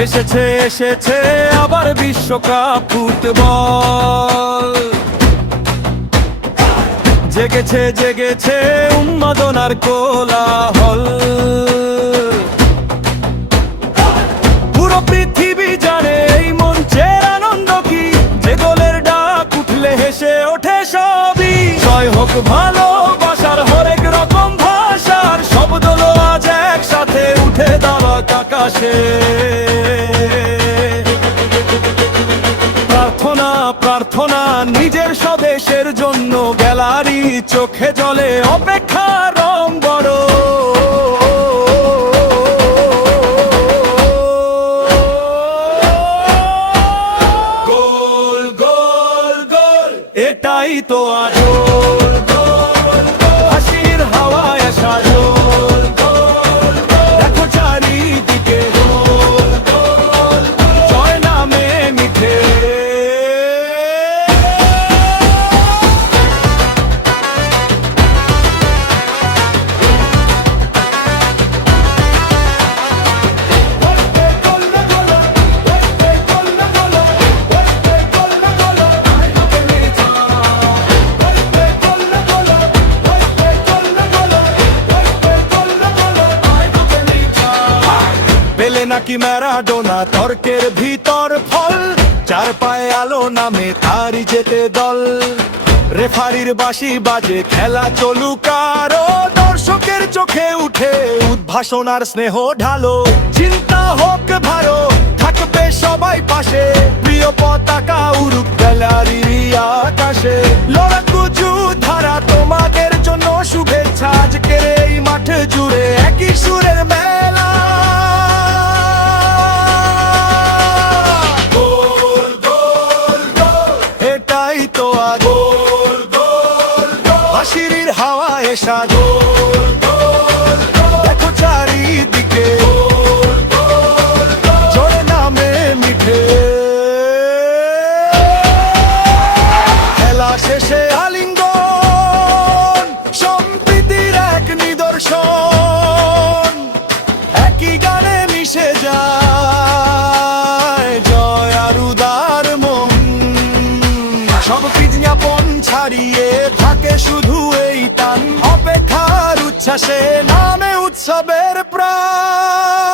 এসেছে এসেছে আবার বিশ্বকাপ ফুটবল, জেগেছে জেগেছে উন্মাদনার কোলাহল। পুরো পৃথিবী জানে এই মঞ্চের আনন্দ কি, যে গোলের ডাক উঠলে হেসে ওঠে সবই। জয় হোক ভালোবাসার হরেক রকম ভাষার শব্দ লো আজ একসাথে উঠে দাঁড়াক আকাশে। প্রার্থনা প্রার্থনা নিজের স্বদেশের জন্য, গ্যালারি চোখে জলে অপেক্ষা রং বড়। গোল গোল গোল এটাই তো আজল, হাসির হাওয়ায় সাজল। দেখো চারিদিকে গোল গোল, জয় নামে মিঠে। পেলে নাকি ম্যারাডোনা তর্কের ভিতর ফল, চার পায়ে আলো নামে তারই যেতে দল। রেফারির বাঁশি বাজে খেলা চলুক আরো, দর্শকের চোখে উঠে উদ্ভাসন আর স্নেহ ঢালো। চিন্তা হোক ভারো, থাকবে সবাই পাশে, প্রিয় পতাকা উড়ুক গ্যালারির আকাশে। লড়াকু ধারা তোমাদের জন্য শুভেচ্ছা, আজকের এই মাঠ জুড়ে একই সুরের মেলা। এটাই তো গোল গোল হাসির হাওয়ায় সাজল। দেখো চারিদিকে জয় নামে মিঠে। খেলা শেষে আলিঙ্গন সম্প্রীতির এক নিদর্শন, একই গানে মিশে যায় জয় আর উদার মন। সব বিজ্ঞাপন ছাড়িয়ে থাকে শুধু এই টান, অপেক্ষার উচ্ছ্বাসে নামে উৎসবের প্রাণ।